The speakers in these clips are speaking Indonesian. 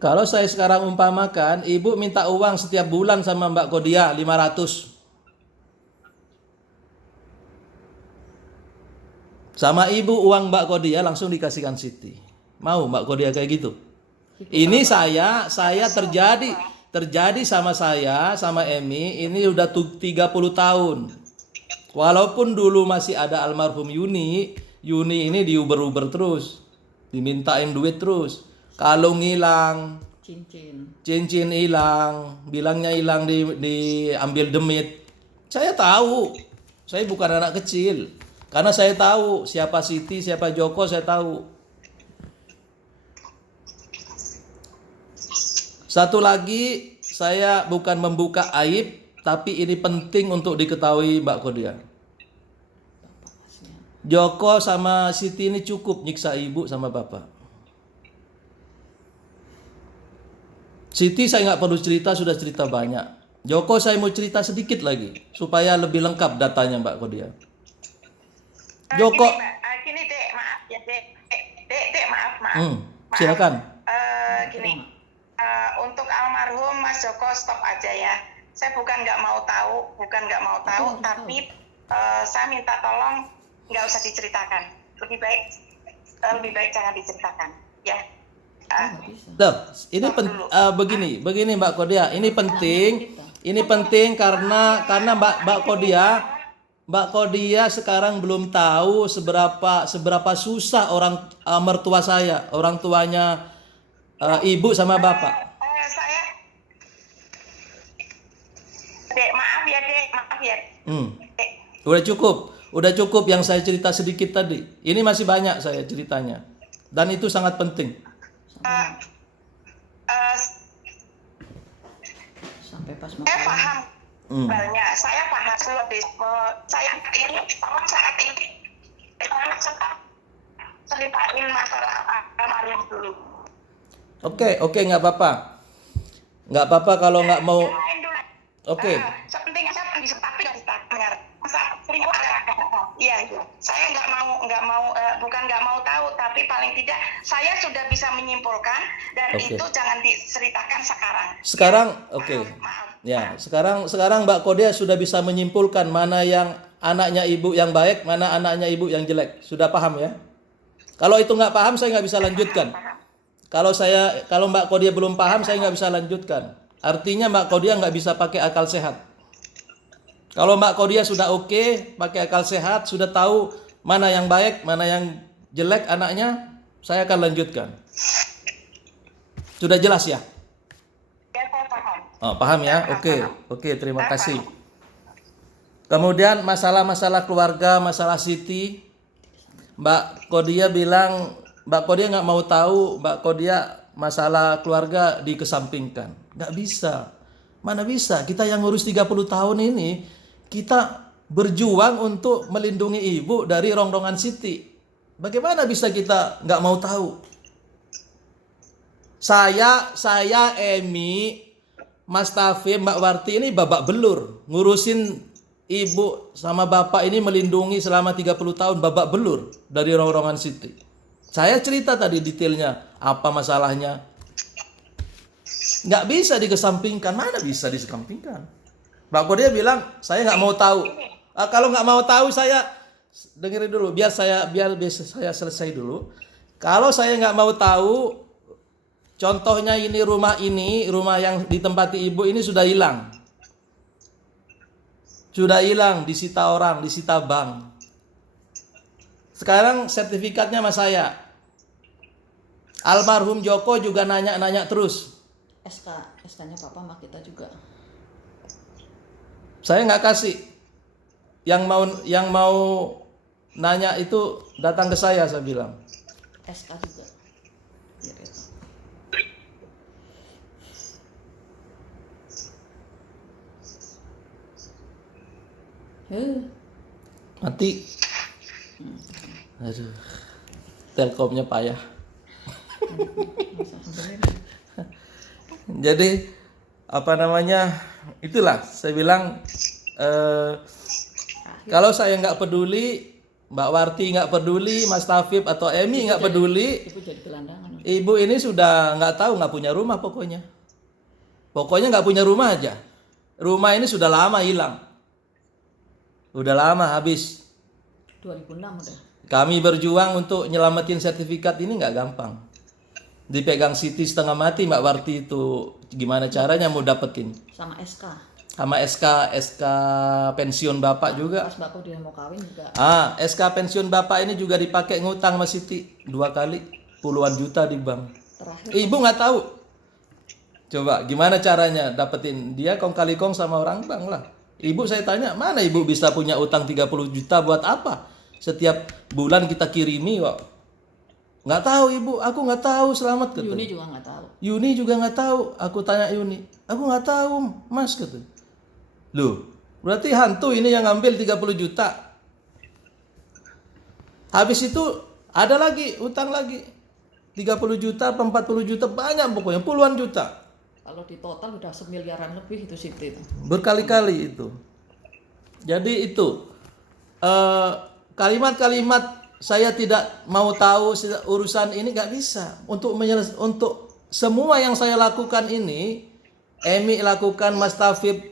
Kalau saya sekarang umpamakan, ibu minta uang setiap bulan sama Mbak Kodia 500. Sama ibu uang Mbak Kodia langsung dikasihkan Siti. Mau Mbak Kodia kayak gitu? Ini saya terjadi sama saya sama Emi ini udah 30 tahun. Walaupun dulu masih ada almarhum Yuni ini diuber-uber terus. Dimintain duit terus. Kalung hilang, cincin hilang, bilangnya hilang diambil demit. Saya tahu. Saya bukan anak kecil. Karena saya tahu siapa Siti, siapa Joko, saya tahu. Satu lagi, saya bukan membuka aib, tapi ini penting untuk diketahui Mbak Kodia. Joko sama Siti ini cukup nyiksa ibu sama bapak. Siti saya nggak perlu cerita, sudah cerita banyak. Joko saya mau cerita sedikit lagi, supaya lebih lengkap datanya Mbak Kodia. Joko, gini Dek, maaf ya Dek, maaf. silakan. Gini, untuk almarhum Mas Joko stop aja ya. Saya bukan nggak mau tahu, tapi saya minta tolong nggak usah diceritakan. Lebih baik jangan diceritakan, ya. Ini begini Mbak Kodia, ini penting karena Mbak Kodia sekarang belum tahu seberapa susah orang mertua saya, orang tuanya ibu sama bapak. Saya, Dek, maaf ya. Dek. Udah cukup yang saya cerita sedikit tadi. Ini masih banyak saya ceritanya, dan itu sangat penting. Sampai pas Saya paham. Banyak, saya paham lebih. Saya ini pada saat ini ceritain masalah almarhum dulu. Oke, nggak apa-apa kalau nggak mau. Oke. Sepenting saya bisa tapi dari dengar. Masa sering Iya. Saya bukan nggak mau tahu, tapi paling tidak saya sudah bisa menyimpulkan dan itu jangan diceritakan sekarang. Sekarang, oke. Maaf. Ya, sekarang Mbak Kodia sudah bisa menyimpulkan mana yang anaknya ibu yang baik, mana anaknya ibu yang jelek. Sudah paham ya? Kalau itu nggak paham, saya nggak bisa lanjutkan. Kalau Mbak Kodia belum paham, saya nggak bisa lanjutkan. Artinya Mbak Kodia nggak bisa pakai akal sehat. Kalau Mbak Kodia sudah oke, pakai akal sehat, sudah tahu mana yang baik, mana yang jelek anaknya, saya akan lanjutkan. Sudah jelas ya? Ya, saya paham. Oh, paham ya? Oke, terima kasih. Kemudian masalah keluarga, masalah Siti, Mbak Kodia bilang, Mbak Kodia nggak mau tahu, Mbak Kodia masalah keluarga dikesampingkan. Nggak bisa. Mana bisa? Kita yang ngurus 30 tahun ini, kita berjuang untuk melindungi ibu dari rongrongan Siti. Bagaimana bisa kita nggak mau tahu? Saya, Emi, Mas Tafi, Mbak Warti ini babak belur. Ngurusin ibu sama bapak ini melindungi selama 30 tahun babak belur dari rongrongan Siti. Saya cerita tadi detailnya, apa masalahnya. Nggak bisa dikesampingkan. Mana bisa dikesampingkan? Mbak Kodia bilang, saya nggak mau tahu. Kalau nggak mau tahu, saya dengerin dulu. Biar saya selesai dulu. Kalau saya nggak mau tahu, contohnya rumah yang ditempati ibu ini sudah hilang. Sudah hilang, disita orang, disita bank. Sekarang sertifikatnya sama saya. Almarhum Joko juga nanya-nanya terus. SK-nya papa sama kita juga. Saya nggak kasih. Yang mau nanya itu datang ke saya bilang. SK juga. Mati. Aduh. Telkomnya payah. Jadi itulah saya bilang kalau saya nggak peduli, Mbak Warti nggak peduli, Mas Tafib atau Emi nggak peduli. Ibu jadi gelandangan. Ibu ini sudah nggak tahu, nggak punya rumah pokoknya. Pokoknya nggak punya rumah aja. Rumah ini sudah lama hilang. Udah lama habis. 2006 udah. Kami berjuang untuk nyelamatin sertifikat ini nggak gampang. Dipegang Siti setengah mati Mbak Warti itu. Gimana caranya mau dapetin? Sama SK. Sama SK pensiun Bapak juga. Pas Mbak dia mau kawin juga. SK pensiun Bapak ini juga dipakai ngutang sama Siti 2 kali. Puluhan juta di bank. Terakhir Ibu nggak tahu. Coba gimana caranya dapetin dia kong kali kong sama orang bank lah. Ibu saya tanya, mana ibu bisa punya utang 30 juta buat apa? Setiap bulan kita kirimi kok. Nggak tahu ibu, aku nggak tahu, selamat kata. Yuni juga nggak tahu. Yuni juga nggak tahu. Aku tanya Yuni, aku nggak tahu mas kata. Loh, berarti hantu ini yang ngambil 30 juta. Habis itu ada lagi, utang lagi. 30 juta, 40 juta, banyak pokoknya, puluhan juta. Kalau di total udah semiliaran lebih itu Siti itu. Berkali-kali itu. Jadi itu kalimat-kalimat saya tidak mau tahu urusan ini nggak bisa. Untuk semua yang saya lakukan ini, Emi lakukan, Mas Tafib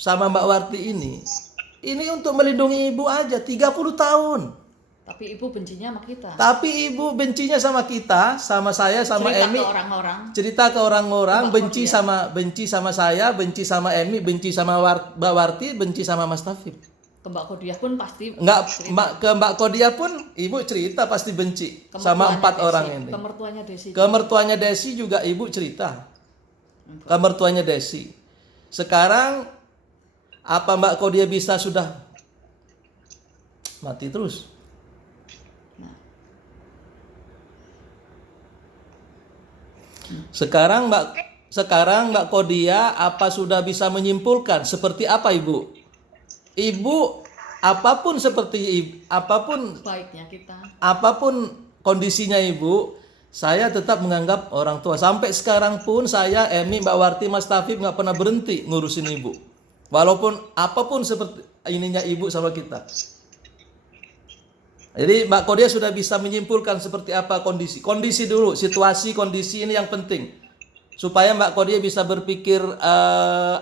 sama Mbak Warti ini untuk melindungi ibu aja 30 tahun. Tapi ibu bencinya sama kita. Tapi ibu bencinya sama kita, sama saya, sama Cerita Emi. ke orang-orang. Cerita ke orang-orang, Mbak benci sama saya, benci sama Emi, benci sama Mbak Warti, benci sama Mas Tafib. Ke Mbak Kodiah pun pasti Ke Mbak Kodia pun ibu cerita pasti benci ke sama mertuanya 4 orang Desi. ini. Ke mertuanya Desi. Ke mertuanya Desi juga ibu cerita. Ke mertuanya Desi. Sekarang apa Mbak Kodia bisa sudah mati terus? Sekarang Mbak Kodia apa sudah bisa menyimpulkan seperti apa ibu? Ibu apapun Baiknya kita. apapun kondisinya ibu, saya tetap menganggap orang tua. Sampai sekarang pun saya, Emi, Mbak Warti, Mas Tafib nggak pernah berhenti ngurusin ibu. Walaupun apapun seperti ininya ibu sama kita. Jadi Mbak Kodia sudah bisa menyimpulkan seperti apa kondisi. Kondisi dulu, situasi, kondisi ini yang penting. Supaya Mbak Kodia bisa berpikir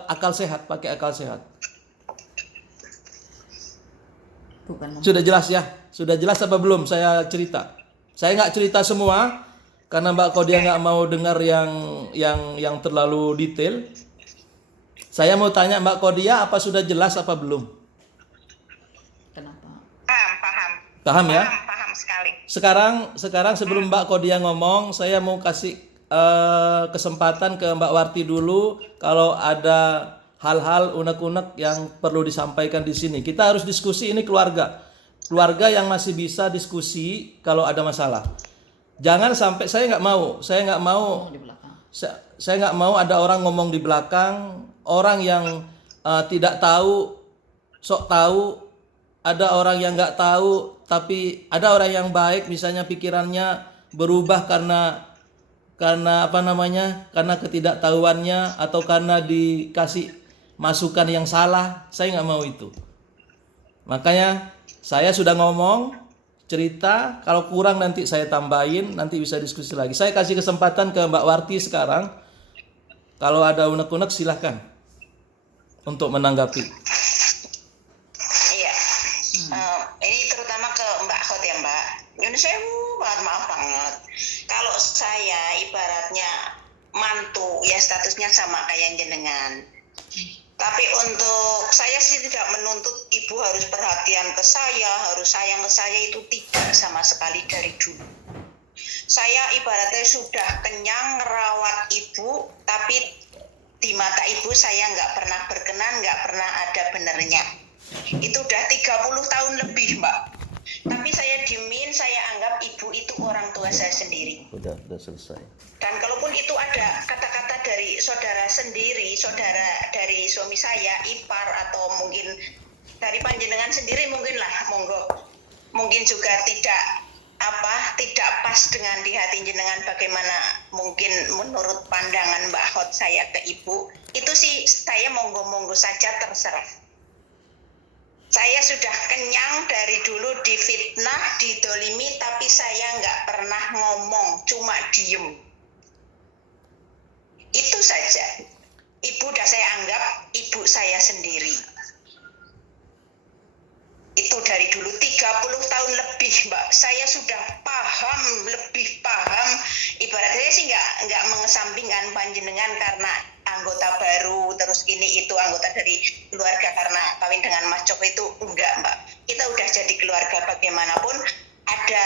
akal sehat, pakai akal sehat. Bukan. Sudah jelas ya? Sudah jelas apa belum saya cerita? Saya nggak cerita semua karena Mbak Kodia nggak mau dengar yang terlalu detail. Saya mau tanya Mbak Kodia apa sudah jelas apa belum? Kenapa? Paham. Paham ya? Paham sekali. Sekarang sebelum Mbak Kodia ngomong, saya mau kasih kesempatan ke Mbak Warti dulu kalau ada hal-hal unek-unek yang perlu disampaikan di sini. Kita harus diskusi, ini keluarga. Keluarga yang masih bisa diskusi kalau ada masalah. Jangan sampai saya nggak mau Ngomong di belakang. saya nggak mau ada orang ngomong di belakang, orang yang tidak tahu sok tahu, ada orang yang nggak tahu tapi ada orang yang baik misalnya pikirannya berubah karena karena ketidaktahuannya atau karena dikasih masukan yang salah. Saya nggak mau itu. Makanya saya sudah ngomong, cerita, kalau kurang nanti saya tambahin, nanti bisa diskusi lagi. Saya kasih kesempatan ke Mbak Warti sekarang. Kalau ada unek-unek silahkan untuk menanggapi. Iya. Ini terutama ke Mbak Khot ya Mbak. Ini saya maaf banget. Kalau saya ibaratnya mantu ya statusnya sama kayak jenengan. Tapi untuk saya sih tidak menuntut ibu harus perhatian ke saya, harus sayang ke saya, itu tidak sama sekali dari dulu. Saya ibaratnya sudah kenyang merawat ibu, tapi di mata ibu saya nggak pernah berkenan, nggak pernah ada benernya. Itu udah 30 tahun lebih Mbak. Tapi saya diemin, saya anggap ibu itu orang tua saya sendiri. Udah selesai. Dan kalaupun itu ada kata-kata dari saudara sendiri, saudara dari suami saya, ipar atau mungkin dari panjenengan sendiri mungkinlah, monggo. Mungkin juga tidak pas dengan di hati jenengan bagaimana mungkin menurut pandangan Mbak Hot saya ke ibu. Itu sih saya monggo-monggo saja terserah. Saya sudah kenyang dari dulu difitnah, didolimi, tapi saya nggak pernah ngomong, cuma diem. Itu saja. Ibu udah saya anggap ibu saya sendiri. Itu dari dulu 30 tahun lebih, Mbak. Saya sudah paham, lebih paham. Ibaratnya sih nggak mengesampingkan panjenengan karena anggota baru, terus ini itu anggota dari keluarga karena kawin dengan Mas Joko itu enggak, Mbak. Kita udah jadi keluarga bagaimanapun, ada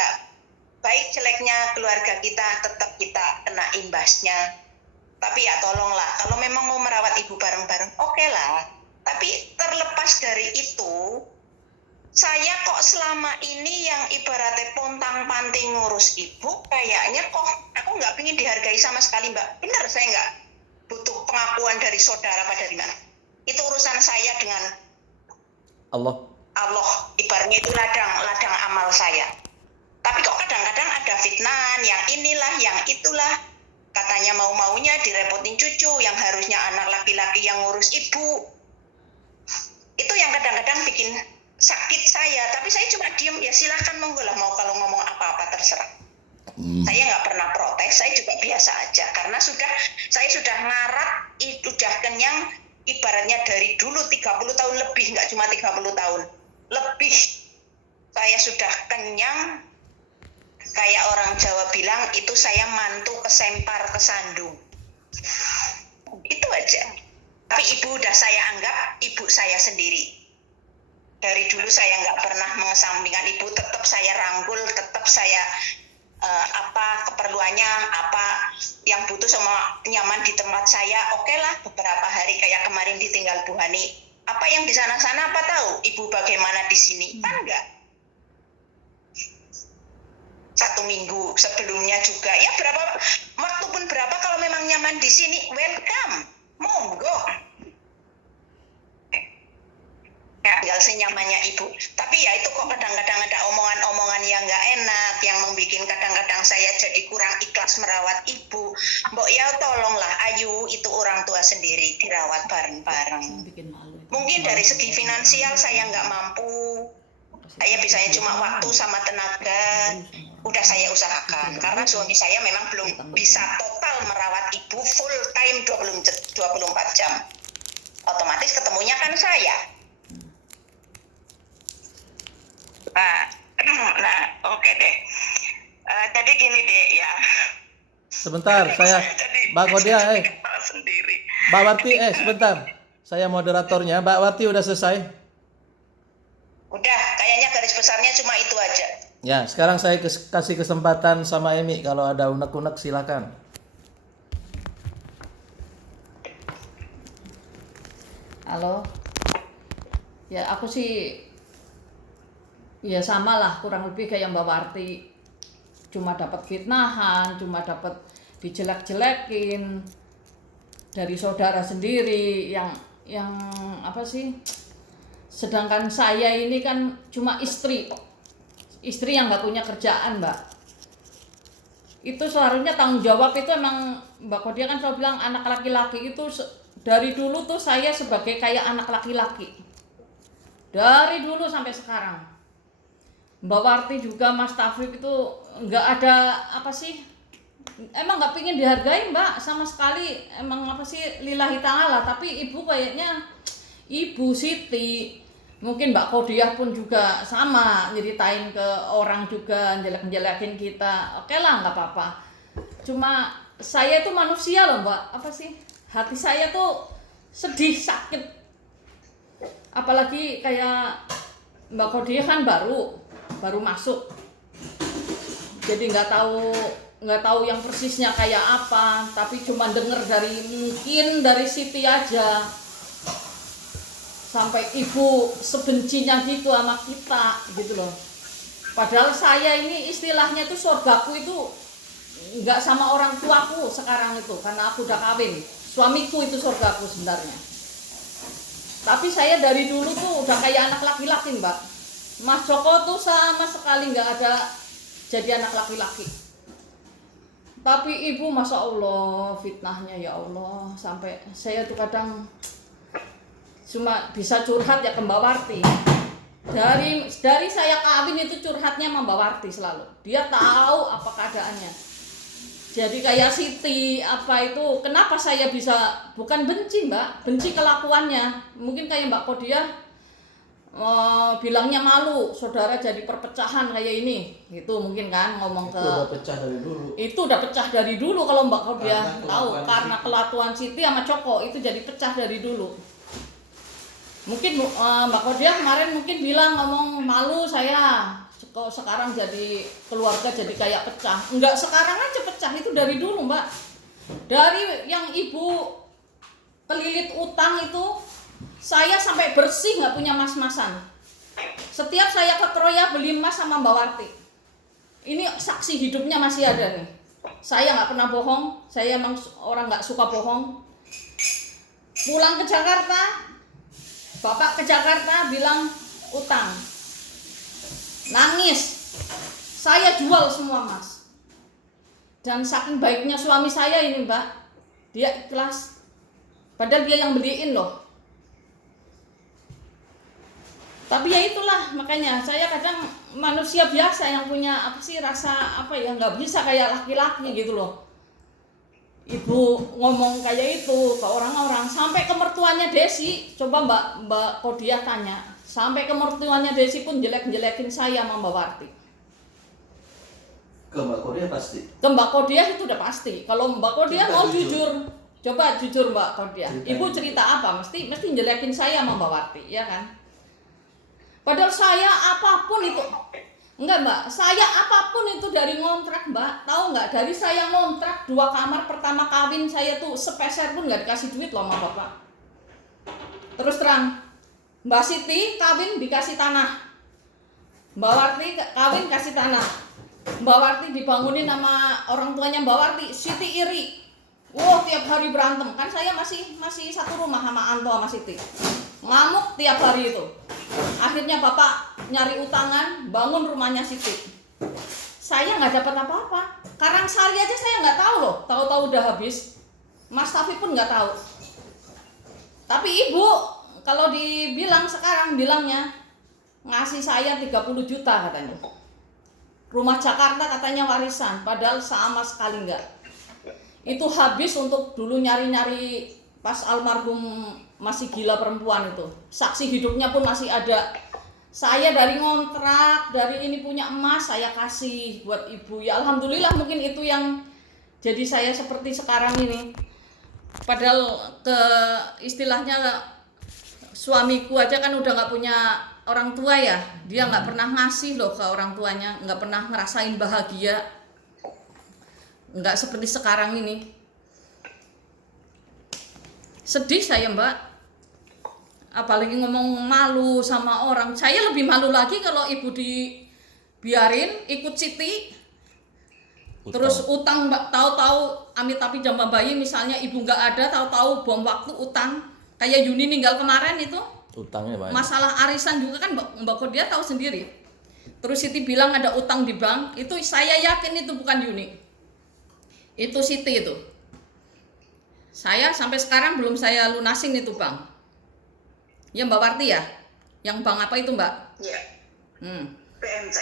baik jeleknya keluarga kita, tetap kita kena imbasnya. Tapi ya tolonglah, kalau memang mau merawat ibu bareng-bareng, oke lah. Tapi terlepas dari itu, saya kok selama ini yang ibaratnya pontang-panting ngurus ibu, kayaknya kok aku nggak ingin dihargai sama sekali, Mbak. Benar, saya nggak butuh pengakuan dari saudara apa dari mana. Itu urusan saya dengan Allah. Allah, ibaratnya itu ladang amal saya. Tapi kok kadang-kadang ada fitnahan, yang inilah, yang itulah. Katanya mau-maunya direpotin cucu, yang harusnya anak laki-laki yang ngurus ibu. Itu yang kadang-kadang bikin sakit saya. Tapi saya cuma diem, ya silahkan monggo lah, mau kalau ngomong apa-apa terserah. Saya nggak pernah protes, saya juga biasa aja. Karena saya sudah ngarat, sudah kenyang, ibaratnya dari dulu 30 tahun lebih, nggak cuma 30 tahun. Lebih. Saya sudah kenyang, kayak orang Jawa bilang, itu saya mantu kesempar kesandung. Itu aja. Tapi ibu udah saya anggap ibu saya sendiri. Dari dulu saya nggak pernah mengesampingkan ibu, tetap saya rangkul, tetap saya apa keperluannya, apa yang butuh sama nyaman di tempat saya, oke lah. Beberapa hari kayak kemarin ditinggal Bu Hani, apa yang di sana-sana apa tahu ibu bagaimana di sini, kan enggak. 1 minggu sebelumnya juga, ya berapa waktu pun berapa, kalau memang nyaman di sini, welcome, monggo. Ya, tinggal senyamannya ibu. Tapi ya itu kok kadang-kadang ada omongan-omongan yang nggak enak, yang membuat kadang-kadang saya jadi kurang ikhlas merawat ibu. Mbok ya tolonglah, ayu itu orang tua sendiri dirawat bareng-bareng. Bikin malu. Mungkin dari segi finansial saya nggak mampu. Saya bisanya cuma waktu sama tenaga. Udah saya usahakan. Karena suami saya memang belum bisa total merawat ibu full time 24 jam. Otomatis ketemunya kan saya. Nah, oke deh. Jadi gini deh ya. Sebentar, saya Mbak Kodia, sendiri. Mbak Warti, sebentar. Saya moderatornya. Mbak Warti udah selesai? Udah, kayaknya garis besarnya cuma itu aja. Ya, sekarang saya kasih kesempatan sama Emi, kalau ada unek-unek silakan. Halo. Ya aku sih ya sama lah, kurang lebih kayak Mbak Warti. Cuma dapat fitnahan, cuma dapat dijelek-jelekin dari saudara sendiri yang apa sih? Sedangkan saya ini kan cuma istri yang nggak punya kerjaan, Mbak. Itu seharusnya tanggung jawab itu emang Mbak Kodia kan selalu bilang anak laki-laki itu dari dulu tuh saya sebagai kayak anak laki-laki. Dari dulu sampai sekarang. Mbak Warti juga Mas Taufik itu nggak ada apa sih, emang nggak pingin dihargai Mbak sama sekali, emang apa sih lillahi ta'ala. Tapi ibu kayaknya, Ibu Siti, mungkin Mbak Kodiah pun juga sama, nyeritain ke orang juga, jelek-jelekin kita, oke lah nggak apa-apa. Cuma saya itu manusia loh Mbak, apa sih, hati saya tuh sedih, sakit. Apalagi kayak Mbak Kodiah kan baru masuk, jadi nggak tahu yang persisnya kayak apa, tapi cuma denger mungkin dari Siti aja, sampai ibu sebencinya gitu sama kita gitu loh. Padahal saya ini istilahnya itu surgaku itu nggak sama orang tuaku sekarang itu, karena aku udah kawin, suamiku itu surgaku sebenarnya. Tapi saya dari dulu tuh udah kayak anak laki-laki Mbak. Mas Joko tuh sama sekali nggak ada jadi anak laki-laki. Tapi ibu Masya Allah fitnahnya ya Allah, sampai saya tuh kadang cuma bisa curhat ya ke Mbak Warti. Dari saya kawin itu curhatnya sama Mbak Warti selalu. Dia tahu apa keadaannya. Jadi kayak Siti apa itu, kenapa saya bisa bukan benci Mbak, benci kelakuannya. Mungkin kayak Mbak Kodia bilangnya malu, saudara jadi perpecahan kayak ini, gitu mungkin kan ngomong Itu ke. udah pecah dari dulu. Itu udah pecah dari dulu kalau Mbak Kodia tahu, karena Siti. kelakuan Siti sama Coko itu jadi pecah dari dulu. Mungkin Mbak Kodia kemarin mungkin bilang ngomong malu saya kok sekarang jadi keluarga jadi kayak pecah. Enggak sekarang aja pecah, itu dari dulu Mbak. Dari yang ibu kelilit utang itu saya sampai bersih nggak punya mas-masan. Setiap saya ke Kroya beli emas sama Mbak Warti. Ini saksi hidupnya masih ada nih. Saya nggak pernah bohong, saya emang orang nggak suka bohong. Pulang ke Jakarta, Bapak ke Jakarta bilang utang. Nangis. Saya jual semua emas. Dan saking baiknya suami saya ini Mbak, dia ikhlas. Padahal dia yang beliin loh. Tapi ya itulah, makanya saya kadang manusia biasa yang punya apa sih rasa apa ya, nggak bisa kayak laki-laki gitu loh. Ibu ngomong kayak itu ke orang-orang, sampai ke mertuanya Desi. Coba Mbak Kodia tanya, sampai ke mertuanya Desi pun jelek-jelekin saya sama Mbak Warti. Ke Mbak Kodia pasti. Ke Mbak Kodia itu udah pasti. Kalau Mbak Kodia Cerita mau jujur. jujur, coba jujur Mbak Kodia. Cerita Ibu jujur. cerita apa? Mesti jelekin saya sama Mbak Warti, ya kan? Padahal saya apapun itu, enggak Mbak, saya apapun itu dari ngontrak Mbak, tahu nggak? Dari saya ngontrak 2 kamar pertama kawin saya tuh sepeser pun nggak dikasih duit loh sama Bapak. Terus terang, Mbak Siti kawin dikasih tanah, Mbak Warti kawin kasih tanah, Mbak Warti dibangunin sama orang tuanya Mbak Warti. Siti iri, wow tiap hari berantem, kan saya masih satu rumah sama Anto sama Siti, ngamuk tiap hari itu. Akhirnya Bapak nyari utangan, bangun rumahnya Siti. Saya nggak dapat apa-apa. Karangsari aja saya nggak tahu loh. Tahu-tahu udah habis. Mas Taufik pun nggak tahu. Tapi ibu kalau dibilang sekarang bilangnya ngasih saya 30 juta katanya. Rumah Jakarta katanya warisan, padahal sama sekali nggak. Itu habis untuk dulu nyari-nyari pas almarhum masih gila perempuan itu. Saksi hidupnya pun masih ada. Saya dari ngontrak, dari ini punya emas saya kasih buat ibu. Ya alhamdulillah mungkin itu yang jadi saya seperti sekarang ini. Padahal ke istilahnya suamiku aja kan udah nggak punya orang tua ya. Dia nggak pernah ngasih loh ke orang tuanya, nggak pernah ngerasain bahagia. Nggak seperti sekarang ini. Sedih saya Mbak. Apalagi ngomong malu sama orang. Saya lebih malu lagi kalau ibu dibiarin ikut Siti. Terus utang Mbak, tahu-tahu amit tapi jambang bayi misalnya ibu nggak ada, tahu-tahu bom waktu utang. Kayak Yuni ninggal kemarin itu. Utangnya banyak. Masalah arisan juga kan Mbak Kodia tahu sendiri. Terus Siti bilang ada utang di bank, itu saya yakin itu bukan Yuni. Itu Siti itu. Saya sampai sekarang belum saya lunasin itu bang. Ya Mbak Warti ya? Yang bank apa itu Mbak? Iya. PMT.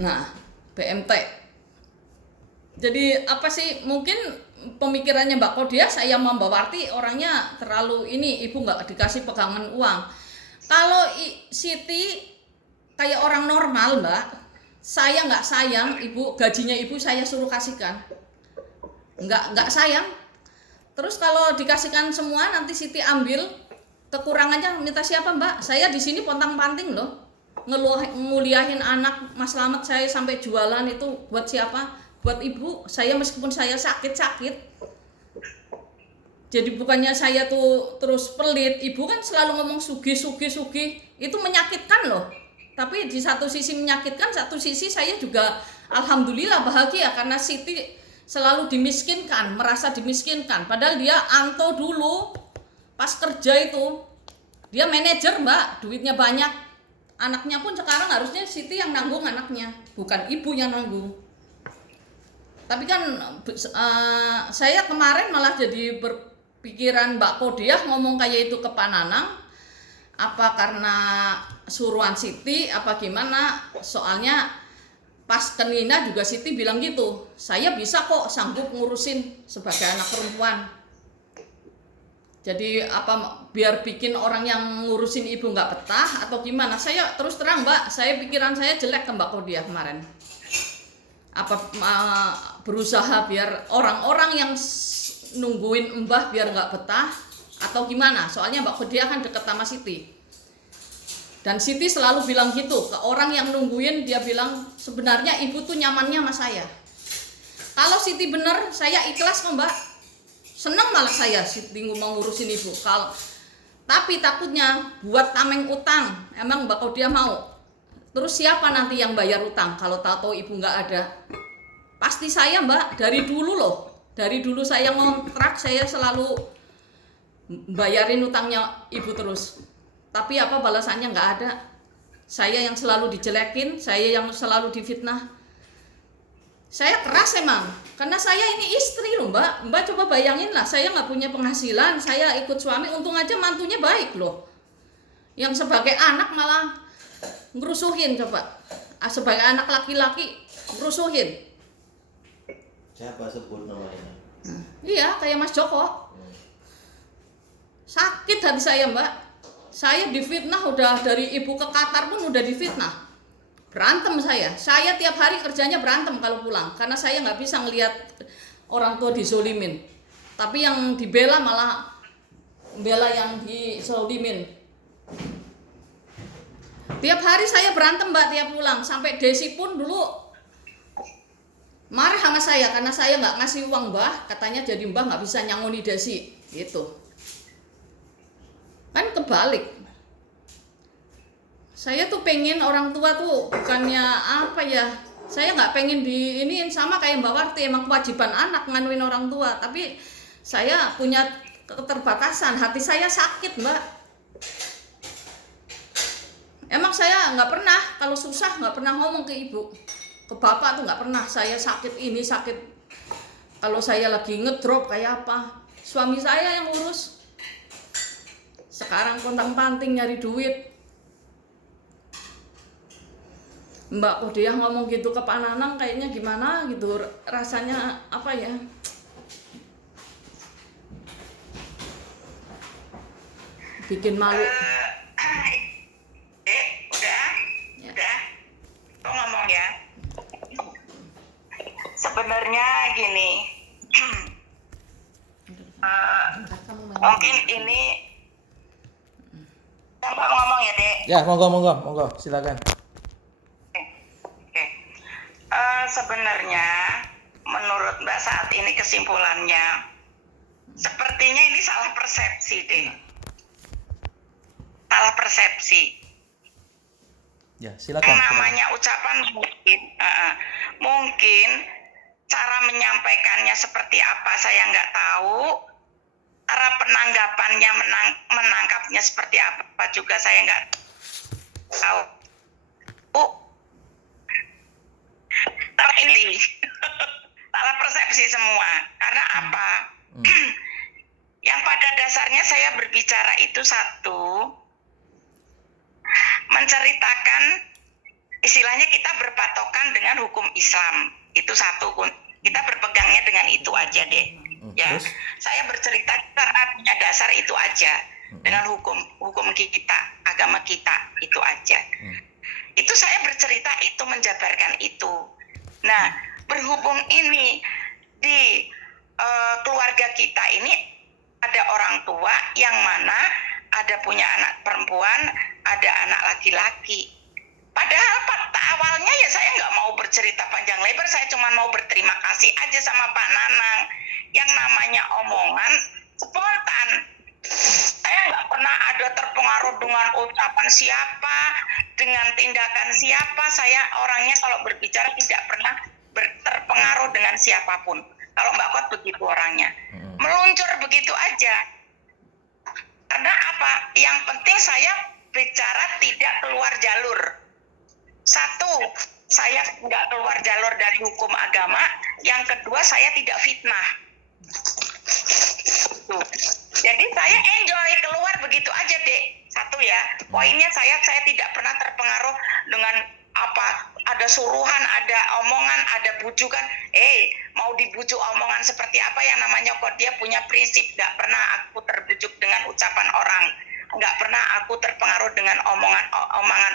Nah, BMT. Jadi apa sih mungkin pemikirannya Mbak Kodia, saya sama Mbak Warti orangnya terlalu ini, ibu nggak dikasih pegangan uang. Kalau Siti kayak orang normal Mbak, saya nggak sayang, ibu gajinya ibu saya suruh kasihkan. Nggak sayang. Terus kalau dikasihkan semua nanti Siti ambil, kekurangannya minta siapa Mbak? Saya di sini pontang-panting loh, nguliahin anak Mas Slamet saya sampai jualan itu buat siapa? Buat ibu. Saya meskipun saya sakit. Jadi bukannya saya tuh terus pelit, ibu kan selalu ngomong sugih. Itu menyakitkan loh. Tapi di satu sisi menyakitkan, satu sisi saya juga alhamdulillah bahagia karena Siti selalu dimiskinkan, merasa dimiskinkan. Padahal dia Anto dulu pas kerja itu dia manajer Mbak, duitnya banyak. Anaknya pun sekarang harusnya Siti yang nanggung anaknya, bukan ibu yang nanggung. Tapi kan saya kemarin malah jadi berpikiran Mbak Kodia ngomong kayak itu ke Pak Nanang. Apa karena suruhan Siti apa gimana? Soalnya pas ke Nina juga Siti bilang gitu, saya bisa kok sanggup ngurusin sebagai anak perempuan. Jadi apa biar bikin orang yang ngurusin ibu nggak betah atau gimana? Saya terus terang Mbak, saya pikiran saya jelek ke Mbak Kodia kemarin. Apa berusaha biar orang-orang yang nungguin Mbah biar nggak betah atau gimana? Soalnya Mbak Kodia kan deket sama Siti. Dan Siti selalu bilang gitu ke orang yang nungguin, dia bilang sebenarnya ibu tuh nyamannya sama saya. Kalau Siti bener, saya ikhlas kok Mbak. Seneng malah saya Siti mau ngurusin ibu. Tapi takutnya buat tameng utang, emang Mbak Kodia mau. Terus siapa nanti yang bayar utang kalau tahu ibu nggak ada? Pasti saya Mbak, dari dulu loh. Dari dulu saya ngontrak, saya selalu bayarin utangnya ibu terus. Tapi apa balasannya nggak ada. Saya yang selalu dijelekin, saya yang selalu difitnah. Saya keras emang, karena saya ini istri loh Mbak. Mbak coba bayangin lah, saya nggak punya penghasilan, saya ikut suami, untung aja mantunya baik loh. Yang sebagai anak malah ngerusuhin coba. Sebagai anak laki-laki ngerusuhin. Siapa sebut namanya? Iya, kayak Mas Joko. Sakit hati saya Mbak. Saya difitnah udah dari ibu ke Qatar pun udah difitnah. Berantem saya. Saya tiap hari kerjanya berantem kalau pulang. Karena saya nggak bisa ngelihat orang tua dizolimin. Tapi yang dibela malah bela yang dizolimin. Tiap hari saya berantem Mbak tiap pulang. Sampai Desi pun dulu marah sama saya karena saya nggak ngasih uang Mbah. Katanya jadi Mbah nggak bisa nyangoni Desi. Gitu. Kan kebalik. Saya tuh pengen orang tua tuh bukannya apa ya, saya nggak pengen diiniin sama kayak Mbak Warti, emang kewajiban anak nganuin orang tua, tapi saya punya keterbatasan, hati saya sakit Mbak. Emang saya nggak pernah, kalau susah nggak pernah ngomong ke ibu, ke bapak tuh nggak pernah, saya sakit ini sakit, kalau saya lagi ngedrop kayak apa, suami saya yang urus. Sekarang pontang-panting nyari duit. Mbak Kodia ngomong gitu ke Pak Nanang kayaknya gimana gitu, rasanya apa ya? Bikin malu. Udah, Ya. udah. Lo ngomong ya. Sebenarnya gini, mungkin ini Mbak ngomong ya Dek. Ya, monggo, silakan. Oke. Sebenarnya menurut Mbak saat ini kesimpulannya sepertinya ini salah persepsi deh. Salah persepsi. Ya, silakan. Yang namanya ucapan mungkin cara menyampaikannya seperti apa saya nggak tahu. Cara penanggapannya menangkapnya seperti apa juga saya nggak tahu. Tapi ini salah persepsi semua. Karena apa? Yang pada dasarnya saya berbicara itu satu, menceritakan istilahnya kita berpatokan dengan hukum Islam. Itu satu, kita berpegangnya dengan itu aja deh. Ya, Terus? saya bercerita karena punya dasar itu aja, dengan hukum kita, agama kita itu aja. Itu saya bercerita itu, menjabarkan itu. Nah, berhubung ini di keluarga kita ini ada orang tua yang mana ada punya anak perempuan, ada anak laki-laki. Padahal awalnya ya saya nggak mau bercerita panjang lebar, saya cuma mau berterima kasih aja sama Pak Nanang. Yang namanya omongan spontan. Saya nggak pernah ada terpengaruh dengan ucapan siapa, dengan tindakan siapa. Saya orangnya kalau berbicara tidak pernah terpengaruh dengan siapapun. Kalau Mbak Kot begitu orangnya. Meluncur begitu aja. Karena apa? Yang penting saya bicara tidak keluar jalur. Satu, saya nggak keluar jalur dari hukum agama. Yang kedua, saya tidak fitnah. Tuh. Jadi saya enjoy keluar begitu aja, Dek. Satu ya, poinnya saya tidak pernah terpengaruh dengan apa, ada suruhan, ada omongan, ada bujukan. Mau dibujuk omongan seperti apa, yang namanya kok dia punya prinsip. Nggak pernah aku terbujuk dengan ucapan orang. Nggak pernah aku terpengaruh dengan omongan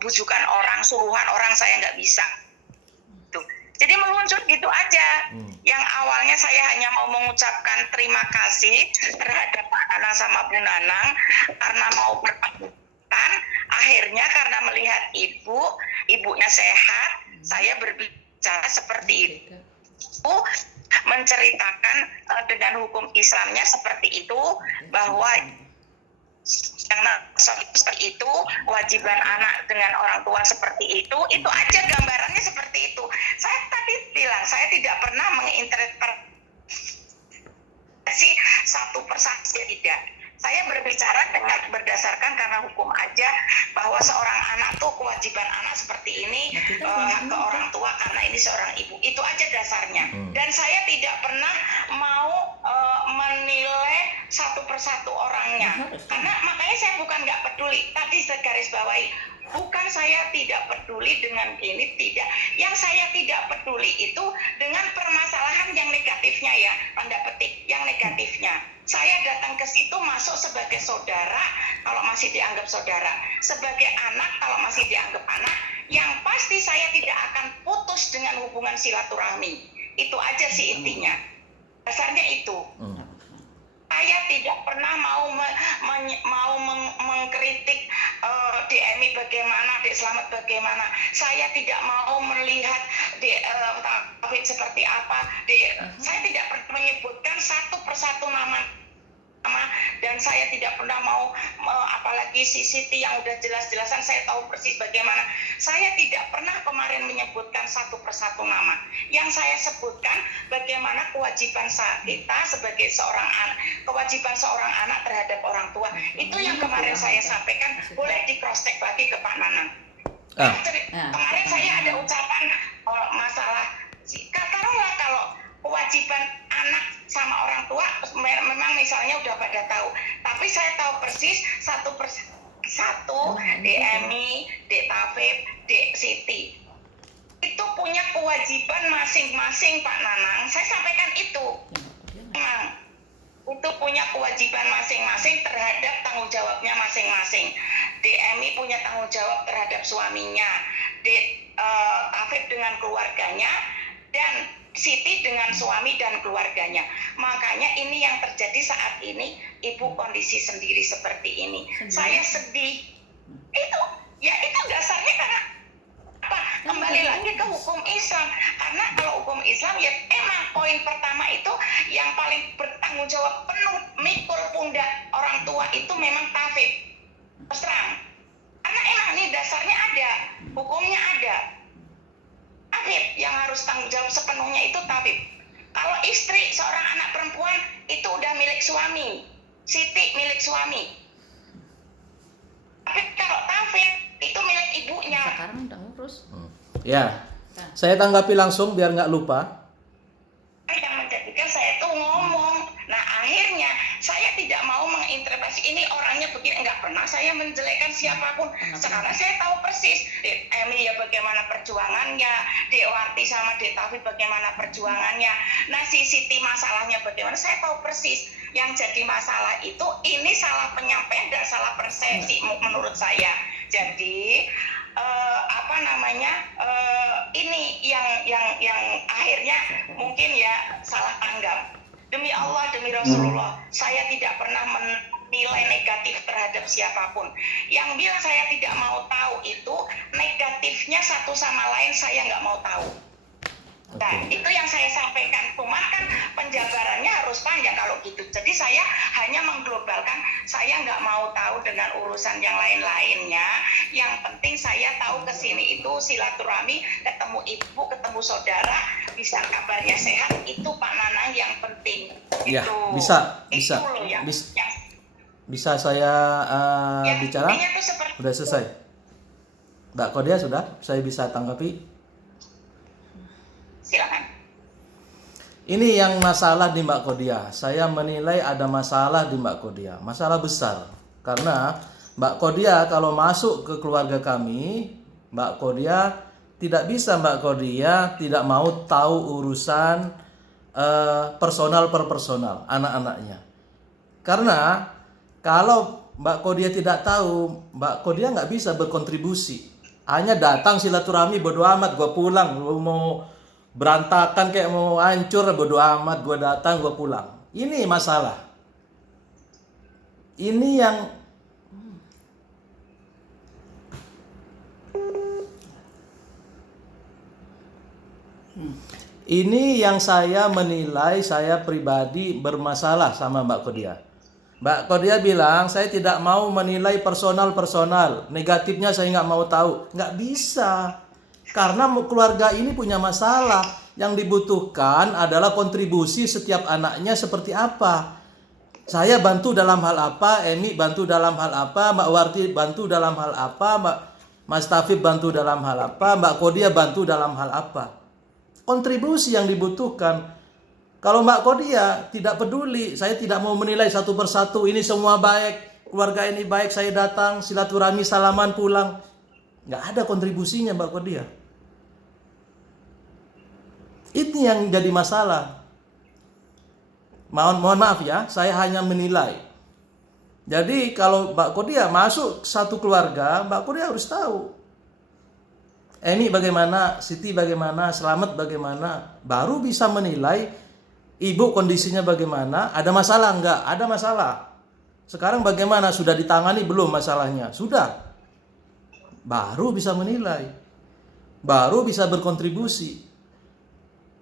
bujukan orang, suruhan orang, saya nggak bisa. Tuh. Jadi meluncur gitu aja. Yang awalnya saya hanya mau mengucapkan terima kasih terhadap Pak Nanang sama Bu Nanang karena mau berpamitan. Akhirnya karena melihat ibunya sehat, saya berbicara seperti itu, menceritakan dengan hukum Islamnya seperti itu, bahwa yang seperti itu, kewajiban anak dengan orang tua seperti itu aja gambarannya seperti itu. Saya tadi bilang, saya tidak pernah menginterpretasi satu persatu, tidak. Saya berbicara berdasarkan karena hukum aja, bahwa seorang anak tuh kewajiban anak seperti ini ke orang tua karena ini seorang ibu. Itu aja dasarnya. Dan saya tidak pernah mau menilai satu persatu orangnya. Karena makanya saya bukan nggak peduli. Tadi saya garis bawahi, bukan saya tidak peduli dengan ini, tidak. Yang saya tidak peduli itu dengan permasalahan yang negatifnya ya, tanda petik, yang negatifnya. Saya datang ke situ masuk sebagai saudara kalau masih dianggap saudara, sebagai anak kalau masih dianggap anak. Yang pasti saya tidak akan putus dengan hubungan silaturahmi. Itu aja sih intinya. Dasarnya itu. Saya tidak pernah mau mengkritik DMI bagaimana, Dek Slamet bagaimana. Saya tidak mau melihat Taufik seperti apa. Saya tidak pernah menyebutkan satu persatu nama, dan saya tidak pernah mau apalagi si Siti yang udah jelas-jelasan saya tahu persis bagaimana. Saya tidak pernah kemarin menyebutkan satu persatu nama. Yang saya sebutkan bagaimana kewajiban kita sebagai seorang anak, kewajiban seorang anak terhadap orang tua. Itu yang kemarin saya sampaikan. Boleh di cross check lagi ke Pak Nanang. Kemarin saya ada ucapan masalah, katakanlah kalau kewajiban anak sama orang tua memang misalnya udah pada tahu, tapi saya tahu persis satu DMI, Dek Taufik, Dek Siti itu punya kewajiban masing-masing, Pak Nanang. Saya sampaikan itu memang itu punya kewajiban masing-masing terhadap tanggung jawabnya masing-masing. DMI punya tanggung jawab terhadap suaminya, Dek Taufik dengan keluarganya, dan Siti dengan suami dan keluarganya. Makanya ini yang terjadi saat ini, ibu kondisi sendiri seperti ini. Saya sedih. Itu dasarnya karena apa? Kembali lagi ke hukum Islam. Karena kalau hukum Islam ya emang poin pertama itu yang paling bertanggung jawab penuh mikul pundak orang tua itu memang Taufik. Terus terang. Karena emang ini dasarnya ada, hukumnya ada. Tabib yang harus tanggung jawab sepenuhnya itu tabib. Kalau istri seorang anak perempuan itu udah milik suami, Siti milik suami. Tapi kalau Taufik itu milik ibunya. Sekarang udah ngurus. Ya, saya tanggapi langsung biar nggak lupa. Yang menjadikan saya tuh ngomong. Nah akhirnya saya tidak mau menginterpretasi ini orangnya begini, enggak pernah saya menjelekkan siapapun. Sekarang saya tahu persis Dek Emi ya bagaimana perjuangannya, Dek Warti sama Dek Taufik bagaimana perjuangannya. Nah si Siti masalahnya bagaimana, saya tahu persis. Yang jadi masalah itu ini salah penyampaian dan salah persepsi menurut saya. Jadi ini yang akhirnya mungkin ya salah tanggap. Demi Allah, demi Rasulullah, saya tidak pernah menilai negatif terhadap siapapun. Yang bilang saya tidak mau tahu itu negatifnya satu sama lain saya nggak mau tahu. Nah, itu yang saya sampaikan. Cuma kan penjabarannya harus panjang kalau gitu. Jadi saya hanya mengglobalkan, saya nggak mau tahu dengan urusan yang lain-lainnya. Yang penting saya tahu kesini itu silaturahmi, ketemu ibu, ketemu saudara, bisa kabarnya sehat, itu Pak Nanang yang penting. Ya, Itu. bisa. Itu loh yang Bisa saya bicara? intinya tuh seperti Sudah selesai. Mbak Kodia sudah? Saya bisa tanggapi? silakan. Ini yang masalah di Mbak Kodia. Saya menilai ada masalah di Mbak Kodia. Masalah besar. Karena Mbak Kodia kalau masuk ke keluarga kami, Mbak Kodia tidak bisa, Mbak Kodia tidak mau tahu urusan personal per personal anak-anaknya. Karena kalau Mbak Kodia tidak tahu, Mbak Kodia nggak bisa berkontribusi. Hanya datang silaturahmi, bodo amat, gue pulang. Lu mau berantakan kayak mau hancur, bodo amat, gue datang, gue pulang. Ini masalah. Ini yang Ini yang saya menilai, saya pribadi bermasalah sama Mbak Kodia. Mbak Kodia bilang, saya tidak mau menilai personal-personal. Negatifnya saya nggak mau tahu. Nggak bisa. Karena keluarga ini punya masalah. Yang dibutuhkan adalah kontribusi setiap anaknya seperti apa. Saya bantu dalam hal apa, Emi bantu dalam hal apa, Mbak Warti bantu dalam hal apa, Mas Tafib bantu dalam hal apa, Mbak Kodia bantu dalam hal apa. Kontribusi yang dibutuhkan. Kalau Mbak Kodia tidak peduli, saya tidak mau menilai satu persatu, ini semua baik, keluarga ini baik, saya datang, silaturahmi, salaman, pulang. Nggak ada kontribusinya Mbak Kodia. Ini yang jadi masalah. Mohon maaf ya, saya hanya menilai. Jadi kalau Mbak Kodia masuk satu keluarga, Mbak Kodia harus tahu. Emi bagaimana, Siti bagaimana, Selamat bagaimana, baru bisa menilai ibu kondisinya bagaimana, ada masalah enggak? Ada masalah. Sekarang bagaimana, sudah ditangani belum masalahnya? Sudah. Baru bisa menilai. Baru bisa berkontribusi.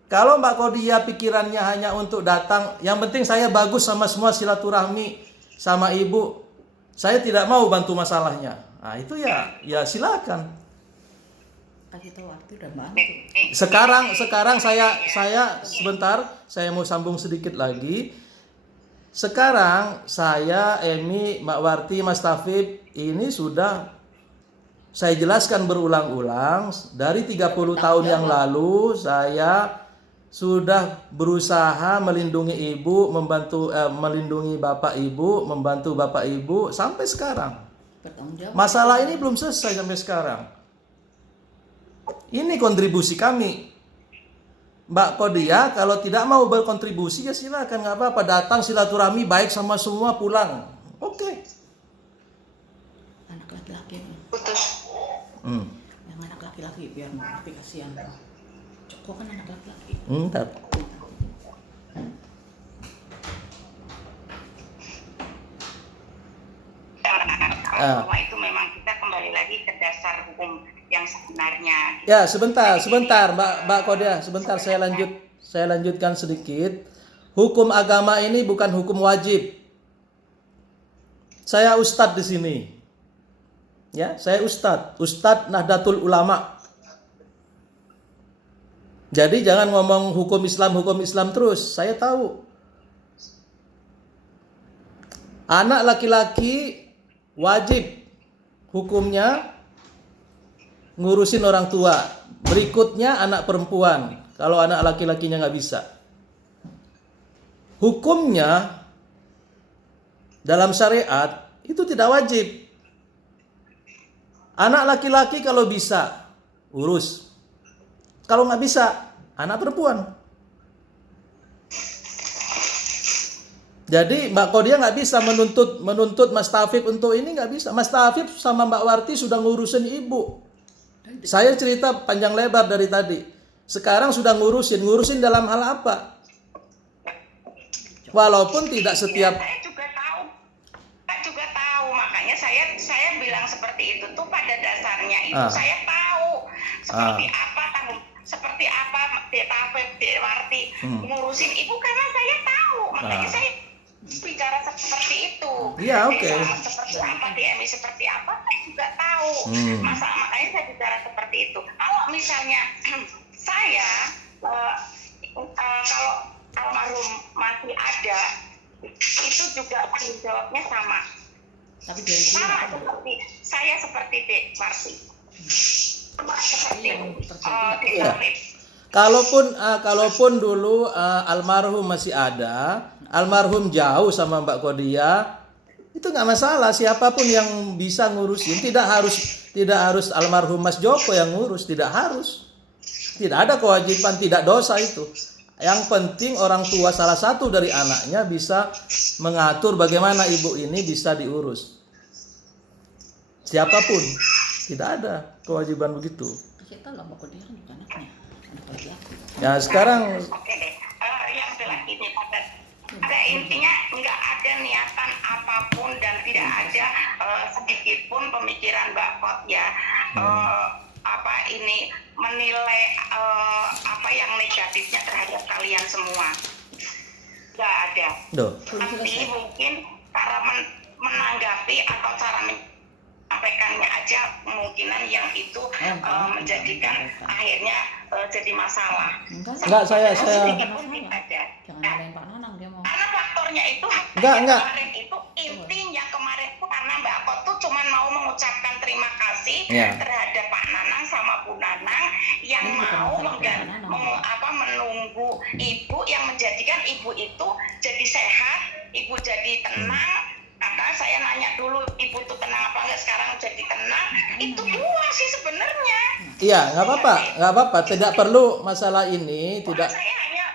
Kalau Mbak Kodia pikirannya hanya untuk datang, yang penting saya bagus sama semua silaturahmi sama ibu, saya tidak mau bantu masalahnya. Nah itu ya silakan. Kasih tahu Arti udah bantu. Sekarang saya sebentar, saya mau sambung sedikit lagi. Sekarang saya, Emi, Mbak Warti, Mas Tafib ini sudah saya jelaskan berulang-ulang dari 30 tahun yang lalu saya sudah berusaha melindungi ibu, melindungi bapak ibu, membantu bapak ibu sampai sekarang. Masalah ini belum selesai sampai sekarang. Ini kontribusi kami. Mbak Kodia kalau tidak mau berkontribusi ya silakan, nggak apa-apa, datang silaturahmi baik sama semua, pulang. Oke. Anak laki-laki. Putus. Yang anak laki-laki biar ngerti, kasihan. Kok kan anak laki-laki. Entar. Bahwa itu memang kita kembali lagi ke dasar hukum yang sebenarnya. Ya sebentar Mbak Kodia, sebentar saya lanjutkan sedikit. Hukum agama ini bukan hukum wajib. Saya ustadz di sini. Ya, saya Ustadz Nahdlatul Ulama. Jadi jangan ngomong hukum Islam terus. Saya tahu. Anak laki-laki wajib hukumnya ngurusin orang tua. Berikutnya anak perempuan. Kalau anak laki-lakinya nggak bisa. Hukumnya dalam syariat itu tidak wajib. Anak laki-laki kalau bisa urus. Kalau nggak bisa, anak perempuan. Jadi Mbak Kodia nggak bisa menuntut Mas Tafib untuk ini, nggak bisa. Mas Tafib sama Mbak Warti sudah ngurusin ibu. Saya cerita panjang lebar dari tadi. Sekarang sudah ngurusin dalam hal apa? Walaupun tidak setiap. Saya juga tahu, makanya saya bilang seperti itu tuh pada dasarnya itu saya tahu seperti apa Dek Tafib, Dek Warti ngurusin ibu karena saya tahu, makanya saya bicara seperti itu. Iya, oke. Seperti apa DMI seperti apa saya juga tahu. Makanya saya bicara seperti itu. Kalau misalnya saya kalau almarhum masih ada, itu juga tanggung jawabnya sama. Tapi dari sama seperti saya, seperti Dek Warti. Seperti kalaupun dulu almarhum masih ada, almarhum jauh sama Mbak Kodia, itu nggak masalah. Siapapun yang bisa ngurusin, tidak harus almarhum Mas Joko yang ngurus, tidak harus. Tidak ada kewajiban, tidak dosa itu. Yang penting orang tua salah satu dari anaknya bisa mengatur bagaimana ibu ini bisa diurus. Siapapun, tidak ada kewajiban begitu. Kita lah Mbak Kodia kan juga anaknya. Anak lagi aku. Ya sekarang Oke deh. Yang jelas ini pada intinya nggak ada niatan apapun dan tidak ada sedikit pun pemikiran Mbak Kot ya ini menilai apa yang negatifnya terhadap kalian semua. Nggak ada. Duh. Tapi mungkin cara menanggapi atau cara menyampaikannya aja kemungkinan yang itu menjadikan akhirnya jadi masalah. Enggak, saya Sedikit pun tidak ada. Jangan nyalain Pak Nanang, dia mau. Karena faktornya itu Enggak. kemarin itu intinya kemarin itu karena Mbak Kot tuh cuma mau mengucapkan terima kasih Ya. terhadap Pak Nanang sama Bu Nanang yang Ini bukan mau masalah Pak Nanang. menunggu ibu yang menjadikan ibu itu jadi sehat, ibu jadi tenang. Karena saya nanya dulu ibu tuh tenang apa enggak, sekarang jadi tenang. Itu doang sih sebenarnya. Iya, nggak apa-apa. Tidak perlu masalah ini, Saya hanya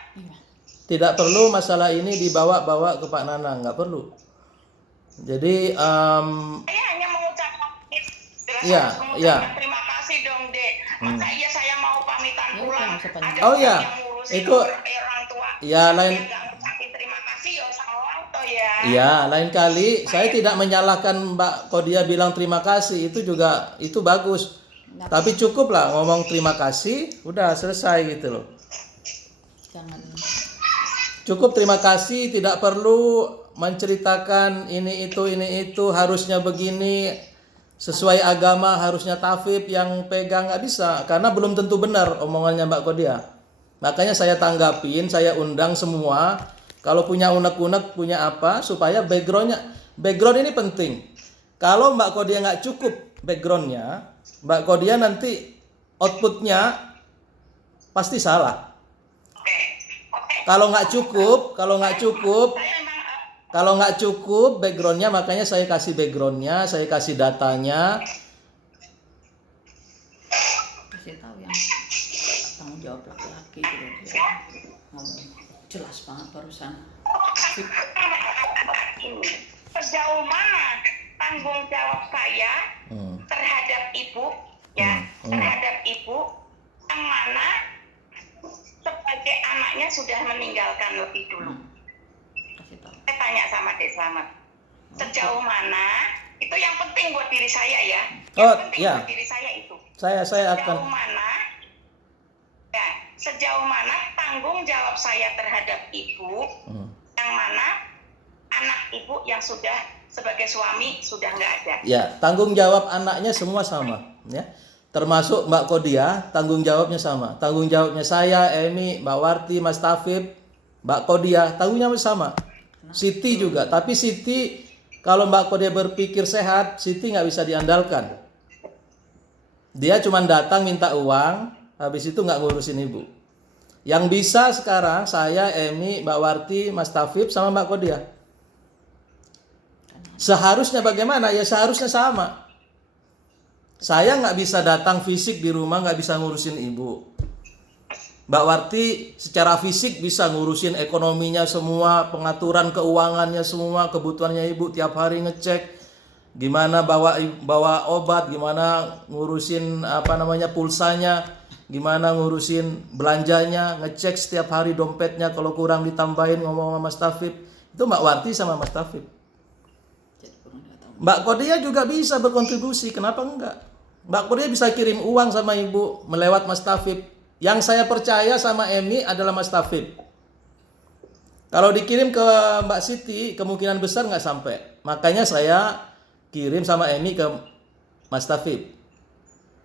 tidak perlu masalah ini dibawa-bawa ke Pak Nanang, nggak perlu. Jadi saya hanya mengucapkan Iya. terima kasih dong Dek. Masa iya saya mau pamitan Ya, pulang udah, nggak usah ada Oh, orang iya. yang ngurusin Itu orang tua. ya lain. Dia nggak ngucapin terima kasih ya salah toh ya. Ya, lain kali saya tidak menyalahkan Mbak Kodia bilang terima kasih, itu bagus. Tapi cukup lah ngomong terima kasih, udah selesai gitu loh. Jangan. Cukup terima kasih, tidak perlu menceritakan ini itu harusnya begini, sesuai agama harusnya tafib yang pegang, nggak bisa karena belum tentu benar omongannya Mbak Kodia. Makanya saya tanggapin, saya undang semua. Kalau punya unek-unek, punya apa, supaya background ini penting. Kalau Mbak Kodia nggak cukup backgroundnya, Mbak Kodia nanti outputnya pasti salah. Oke. Kalau nggak cukup backgroundnya, makanya saya kasih backgroundnya, saya kasih datanya. Kasih tahu yang tanggung jawab laki-laki gitu dia ngomong jelas banget barusan. Sejauh mana tanggung jawab saya terhadap ibu terhadap ibu yang mana sebagai anaknya sudah meninggalkan lebih dulu. Kasih tahu. Saya tanya sama Dek Slamet, sejauh mana itu yang penting buat diri saya ya. Yang penting buat diri saya itu. Saya akan Sejauh mana tanggung jawab saya terhadap ibu yang mana anak ibu yang sudah sebagai suami sudah nggak ada. Ya, tanggung jawab anaknya semua sama, ya. Termasuk Mbak Kodia, tanggung jawabnya sama. Tanggung jawabnya saya, Emi, Mbak Warti, Mas Tafib, Mbak Kodia, tanggung jawab sama. Siti juga, tapi Siti kalau Mbak Kodia berpikir sehat, Siti nggak bisa diandalkan. Dia cuma datang minta uang, habis itu nggak ngurusin ibu. Yang bisa sekarang saya, Emi, Mbak Warti, Mas Tafib, sama Mbak Kodia. Seharusnya bagaimana? Ya seharusnya sama. Saya nggak bisa datang fisik di rumah, nggak bisa ngurusin ibu. Mbak Warti secara fisik bisa ngurusin ekonominya semua, pengaturan keuangannya semua, kebutuhannya ibu tiap hari ngecek. Gimana bawa obat, gimana ngurusin pulsanya, gimana ngurusin belanjanya, ngecek setiap hari dompetnya, kalau kurang ditambahin, ngomong sama Mas Tafib. Itu Mbak Warti sama Mas Tafib. Mbak Kodia juga bisa berkontribusi, kenapa enggak? Mbak Kodia bisa kirim uang sama ibu melewat Mas Tafib. Yang saya percaya sama Emi adalah Mas Tafib. Kalau dikirim ke Mbak Siti, kemungkinan besar nggak sampai. Makanya saya kirim sama Emi ke Mas Tafib.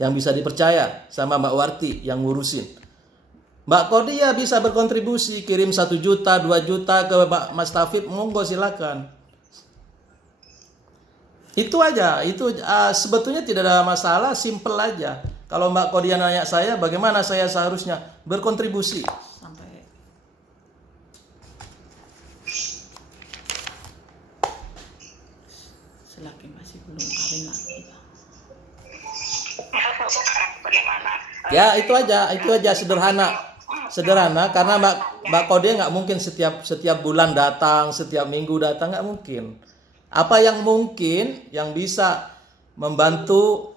Yang bisa dipercaya sama Mbak Warti yang ngurusin. Mbak Kodia bisa berkontribusi, kirim 1 juta, 2 juta ke Mas Tafib, monggo silakan. Itu aja, itu sebetulnya tidak ada masalah, simple aja. Kalau Mbak Kodia nanya saya, bagaimana saya seharusnya berkontribusi? Sampai selagi masih belum kawin lagi. Bagaimana? Ya itu aja sederhana karena Mbak Kodia nggak mungkin setiap bulan datang, setiap minggu datang, nggak mungkin. Apa yang mungkin yang bisa membantu